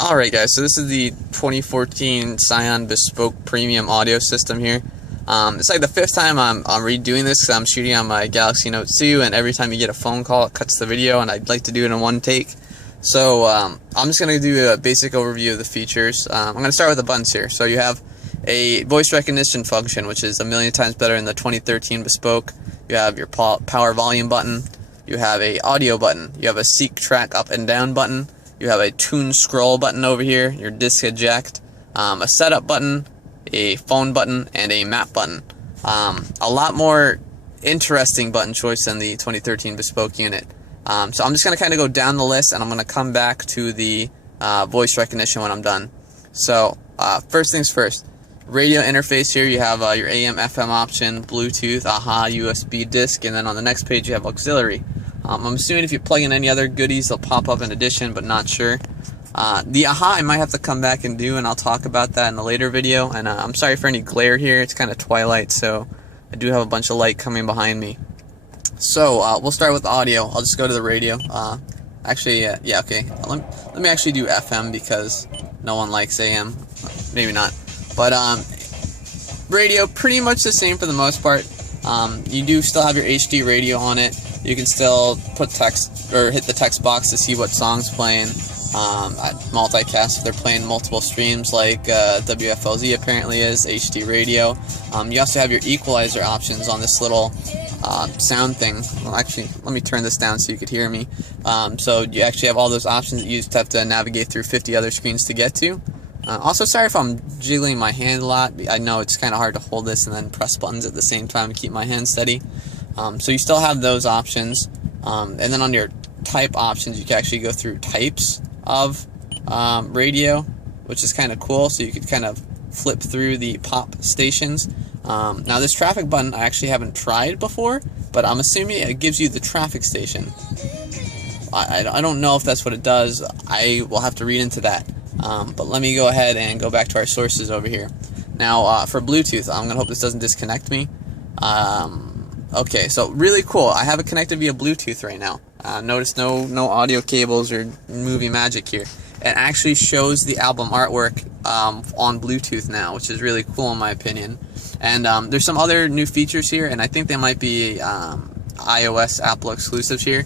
Alright guys, so this is the 2014 Scion BeSpoke Premium audio system here. It's like the fifth time I'm redoing this because I'm shooting on my Galaxy Note 2, and every time you get a phone call it cuts the video, and I'd like to do it in one take. So I'm just going to do a basic overview of the features. I'm going to start with the buttons here. So you have a voice recognition function, which is a million times better than the 2013 BeSpoke. You have your power volume button. You have a audio button. You have a seek track up and down button. You have a tune scroll button over here, your disc eject, a setup button, a phone button, and a map button. A lot more interesting button choice than the 2013 BeSpoke unit. So I'm just going to kind of go down the list, and I'm going to come back to the voice recognition when I'm done. So first things first, radio interface here, you have your AM, FM option, Bluetooth, AHA, USB disc, and then on the next page you have auxiliary. I'm assuming if you plug in any other goodies, they'll pop up in addition, but not sure. The AHA I might have to come back and do, and I'll talk about that in a later video. And I'm sorry for any glare here, it's kind of twilight, so I do have a bunch of light coming behind me. So we'll start with audio. I'll just go to the radio. Yeah, okay. Let me actually do FM because no one likes AM. Maybe not. But radio, pretty much the same for the most part. You do still have your HD radio on it. You can still put text or hit the text box to see what song's playing. Multicast if they're playing multiple streams, like WFLZ apparently is HD radio. You also have your equalizer options on this little sound thing. Well, actually, let me turn this down so you could hear me. So you actually have all those options that you just have to navigate through 50 other screens to get to. Also, sorry if I'm jiggling my hand a lot. I know it's kind of hard to hold this and then press buttons at the same time to keep my hand steady. So you still have those options. And then on your type options, you can actually go through types of radio, which is kind of cool. So you could kind of flip through the pop stations. Now this traffic button I actually haven't tried before, but I'm assuming it gives you the traffic station. I don't know if that's what it does. I will have to read into that. But let me go ahead and go back to our sources over here. Now for Bluetooth, I'm going to hope this doesn't disconnect me. Okay, so really cool. I have it connected via Bluetooth right now. Notice no audio cables or movie magic here. It actually shows the album artwork on Bluetooth now, which is really cool in my opinion. And there's some other new features here, and I think they might be iOS Apple exclusives here.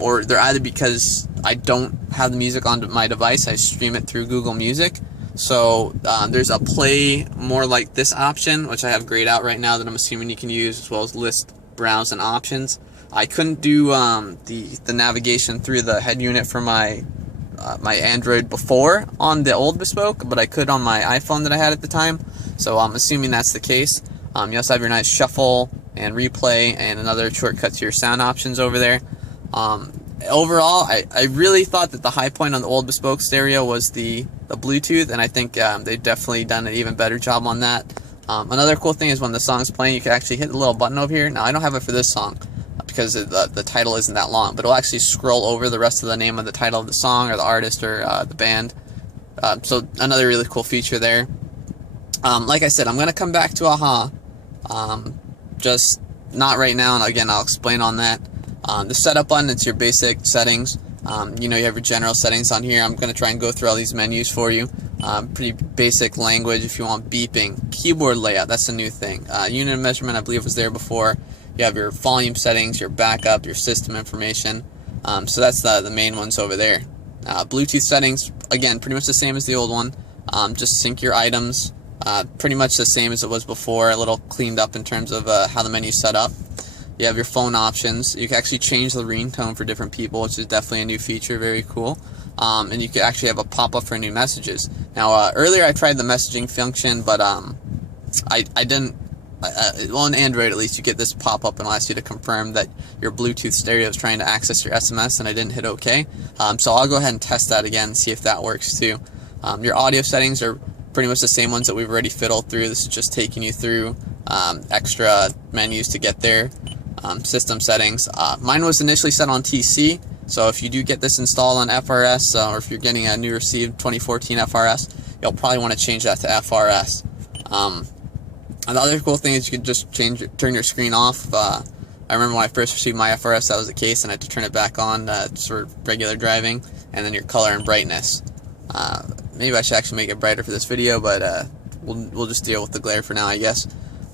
Or they're either because I don't have the music on my device, I stream it through Google Music. So there's a play more like this option, which I have grayed out right now, that I'm assuming you can use, as well as list, browse, and options. I couldn't do the navigation through the head unit for my Android before on the old BeSpoke, but I could on my iPhone that I had at the time. So I'm assuming that's the case. You also have your nice shuffle and replay and another shortcut to your sound options over there. Overall, I really thought that the high point on the old BeSpoke stereo was the Bluetooth, and I think they've definitely done an even better job on that. Another cool thing is when the song's playing, you can actually hit the little button over here. Now, I don't have it for this song because the title isn't that long, but it'll actually scroll over the rest of the name of the title of the song or the artist or the band. So another really cool feature there. Like I said, I'm going to come back to AHA, just not right now, and again, I'll explain on that. The setup button, it's your basic settings. You know, you have your general settings on here. I'm going to try and go through all these menus for you. Pretty basic language if you want beeping. Keyboard layout, that's a new thing. Unit of measurement, I believe, was there before. You have your volume settings, your backup, your system information. So that's the main ones over there. Bluetooth settings, again, pretty much the same as the old one. Just sync your items. Pretty much the same as it was before, a little cleaned up in terms of how the menu's set up. You have your phone options. You can actually change the ringtone for different people, which is definitely a new feature, very cool. And you can actually have a pop-up for new messages. Now, earlier I tried the messaging function, but I didn't. Well, on Android at least, you get this pop-up and it'll ask you to confirm that your Bluetooth stereo is trying to access your SMS, and I didn't hit OK. So I'll go ahead and test that again and see if that works too. Your audio settings are pretty much the same ones that we've already fiddled through. This is just taking you through extra menus to get there. System settings. Mine was initially set on TC, so if you do get this installed on FRS, or if you're getting a new received 2014 FRS, you'll probably want to change that to FRS. Another cool thing is you can just turn your screen off. I remember when I first received my FRS, that was the case, and I had to turn it back on for regular driving, and then your color and brightness. Maybe I should actually make it brighter for this video, but we'll just deal with the glare for now, I guess.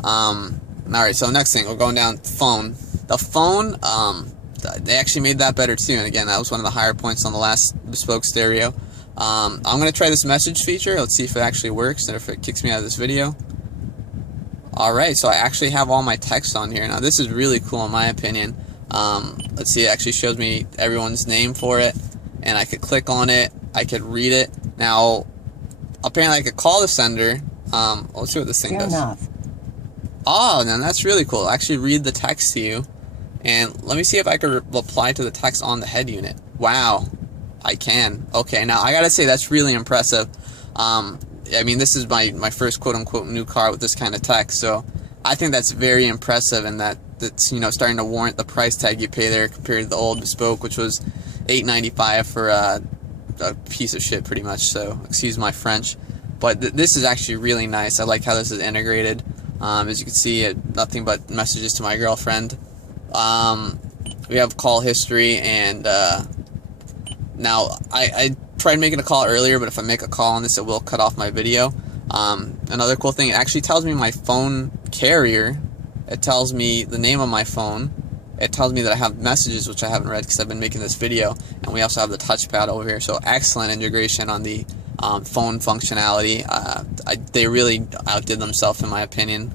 Alright, so next thing, we're going down phone. The phone, they actually made that better too, and again, that was one of the higher points on the last BeSpoke stereo. I'm going to try this message feature. Let's see if it actually works and if it kicks me out of this video. Alright, so I actually have all my text on here. Now this is really cool in my opinion. Let's see, it actually shows me everyone's name for it, and I could click on it, I could read it. Now, apparently I could call the sender. Let's see what this thing does. Oh, now that's really cool. I'll actually read the text to you, and let me see if I could reply to the text on the head unit. Wow, I can. Okay, now I gotta say that's really impressive. I mean, this is my first quote-unquote new car with this kind of text, so I think that's very impressive, and that's, you know, starting to warrant the price tag you pay there compared to the old BeSpoke, which was $8.95 for a piece of shit, pretty much. So excuse my French, but this is actually really nice. I like how this is integrated. As you can see, nothing but messages to my girlfriend. We have call history, and now I tried making a call earlier, but if I make a call on this, it will cut off my video. Another cool thing, it actually tells me my phone carrier. It tells me the name of my phone. It tells me that I have messages, which I haven't read because I've been making this video. And we also have the touchpad over here. So excellent integration on the phone functionality. They really outdid themselves in my opinion.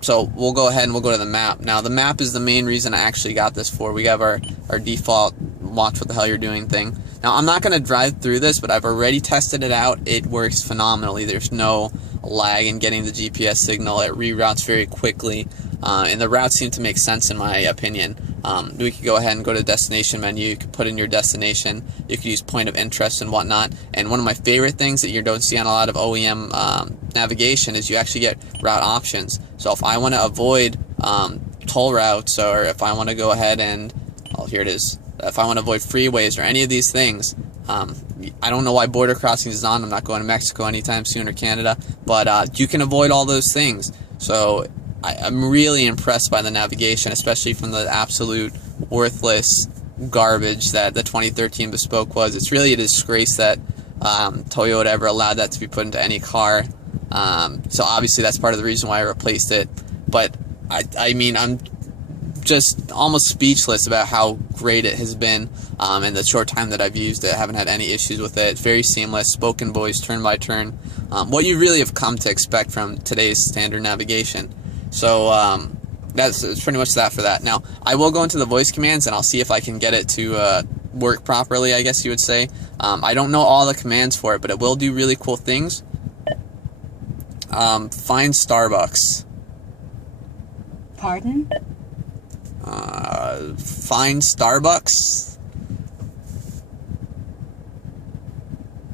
So we'll go ahead and we'll go to the map. Now the map is the main reason I actually got this for. We have our default watch what the hell you're doing thing. Now I'm not going to drive through this, but I've already tested it out. It works phenomenally. There's no lag in getting the GPS signal. It reroutes very quickly, and the routes seem to make sense in my opinion. We could go ahead and go to the destination menu. You could put in your destination. You could use point of interest and whatnot. And one of my favorite things that you don't see on a lot of OEM navigation is you actually get route options. So if I want to avoid toll routes, or if I want to go ahead and, oh, here it is. If I want to avoid freeways or any of these things, I don't know why border crossing is on. I'm not going to Mexico anytime soon, or Canada, but you can avoid all those things. So I'm really impressed by the navigation, especially from the absolute worthless garbage that the 2013 BeSpoke was. It's really a disgrace that Toyota ever allowed that to be put into any car. So obviously that's part of the reason why I replaced it. But I mean, I'm just almost speechless about how great it has been in the short time that I've used it. I haven't had any issues with it. It's very seamless, spoken voice, turn by turn. What you really have come to expect from today's standard navigation. So that's pretty much that for that. Now I will go into the voice commands and I'll see if I can get it to work properly, I guess you would say. I don't know all the commands for it, but it will do really cool things. Find Starbucks. Pardon? Find Starbucks.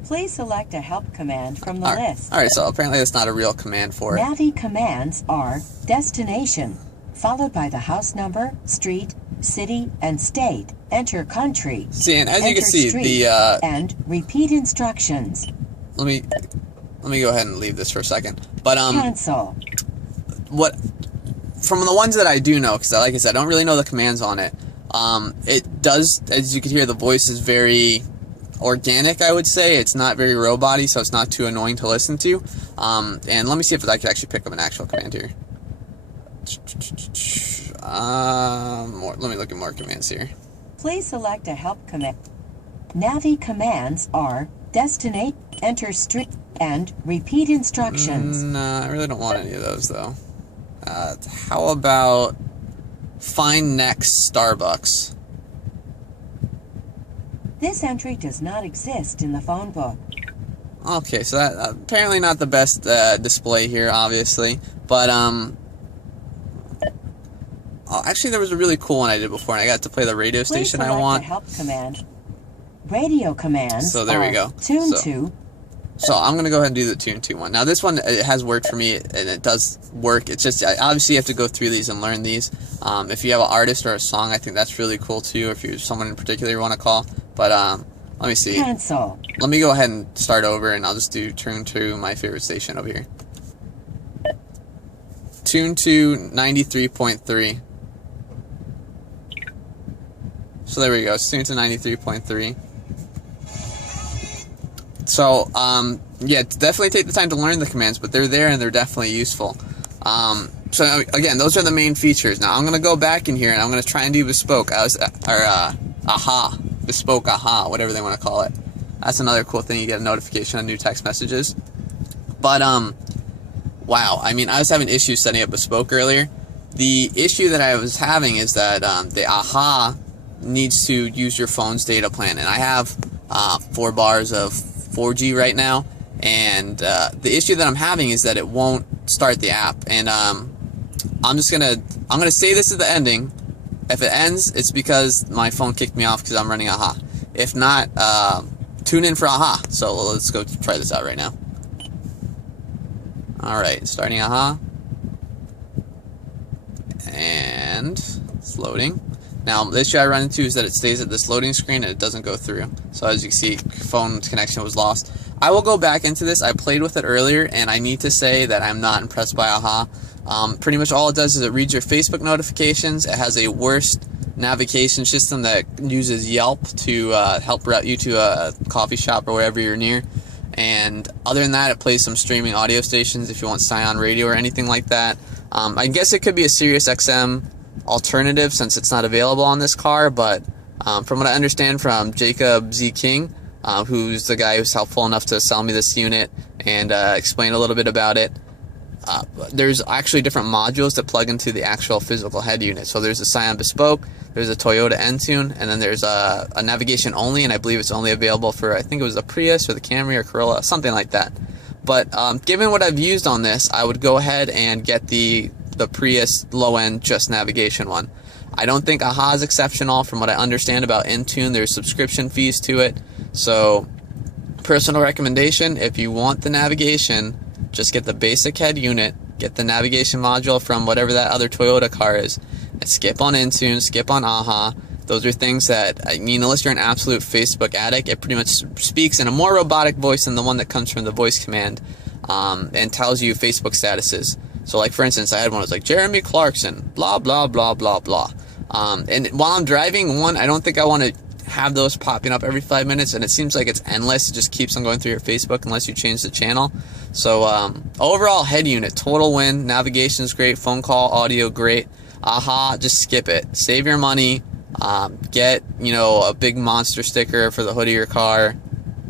Please select a help command from the list. Alright, so apparently that's not a real command for it. Navi commands are destination, followed by the house number, street, city, and state. Enter country. See, and as you can see, street, and repeat instructions. Let me go ahead and leave this for a second. But Cancel. What from the ones that I do know, because like I said, I don't really know the commands on it. It does, as you can hear, the voice is very organic, I would say. It's not very robot-y, so it's not too annoying to listen to. And let me see if I can actually pick up an actual command here. Let me look at more commands here. Please select a help command. Navi commands are destinate, enter street, and repeat instructions. Nah, I really don't want any of those, though. How about find next Starbucks? This entry does not exist in the phone book. Okay, so that apparently not the best display here, obviously, but actually there was a really cool one I did before, and I got to play the radio station I want. Please select the help command. Radio commands. So there we go. Tune to. So I'm going to go ahead and do the Tune 2 one. Now this one, it has worked for me, and it does work. It's just, obviously you have to go through these and learn these. If you have an artist or a song, I think that's really cool too, if you're someone in particular you want to call. But let me see. Cancel. Let me go ahead and start over, and I'll just do Tune 2, my favorite station over here. Tune 2 93.3. So there we go, Tune to 93.3. So, yeah, definitely take the time to learn the commands, but they're there and they're definitely useful. So again, those are the main features. Now I'm gonna go back in here and I'm gonna try and do BeSpoke, aha, BeSpoke, aha, whatever they want to call it. That's another cool thing. You get a notification on new text messages. But wow, I mean, I was having issues setting up BeSpoke earlier. The issue that I was having is that the aha needs to use your phone's data plan, and I have 4 bars of 4G right now, and the issue that I'm having is that it won't start the app. And I'm gonna say this is the ending. If it ends, it's because my phone kicked me off because I'm running aha. If not, tune in for aha. So let's go try this out right now. Alright, starting aha. And it's loading. Now, the issue I run into is that it stays at this loading screen and it doesn't go through. So as you can see, phone connection was lost. I will go back into this. I played with it earlier, and I need to say that I'm not impressed by aha. Pretty much all it does is it reads your Facebook notifications. It has a worse navigation system that uses Yelp to help route you to a coffee shop or wherever you're near. And other than that, it plays some streaming audio stations if you want Scion radio or anything like that. I guess it could be a Sirius XM alternative since it's not available on this car, but from what I understand from Jacob Z. King, who's the guy who's helpful enough to sell me this unit and explain a little bit about it, there's actually different modules that plug into the actual physical head unit. So there's a Scion BeSpoke, there's a Toyota Entune, and then there's a navigation only, and I believe it's only available for, I think it was the Prius or the Camry or Corolla, something like that. But given what I've used on this, I would go ahead and get the Prius low-end just navigation one. I don't think aha is exceptional. From what I understand about Entune, there's subscription fees to it. So personal recommendation, if you want the navigation, just get the basic head unit, get the navigation module from whatever that other Toyota car is, and skip on Entune, skip on aha. Those are things that, I mean, unless you're an absolute Facebook addict, it pretty much speaks in a more robotic voice than the one that comes from the voice command, and tells you Facebook statuses. So, like, for instance, I had one that was like, Jeremy Clarkson, blah, blah, blah, blah, blah. And while I'm driving, I don't think I want to have those popping up every 5 minutes, and it seems like it's endless. It just keeps on going through your Facebook unless you change the channel. So, overall, head unit, total win. Navigation's great. Phone call, audio, great. Aha, just skip it. Save your money. Get, a big monster sticker for the hood of your car.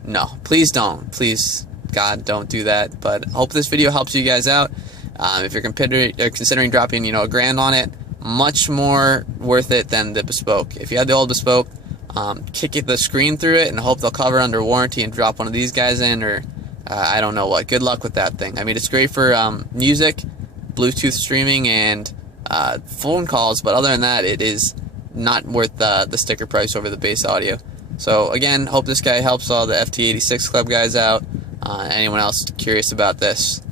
No, please don't. Please, God, don't do that. But I hope this video helps you guys out. If you're considering dropping, $1,000 on it, much more worth it than the BeSpoke. If you had the old BeSpoke, kick the screen through it and hope they'll cover under warranty and drop one of these guys in, or I don't know what. Good luck with that thing. I mean, it's great for music, Bluetooth streaming, and phone calls, but other than that, it is not worth the sticker price over the base audio. So again, hope this guy helps all the FT86 Club guys out. Anyone else curious about this,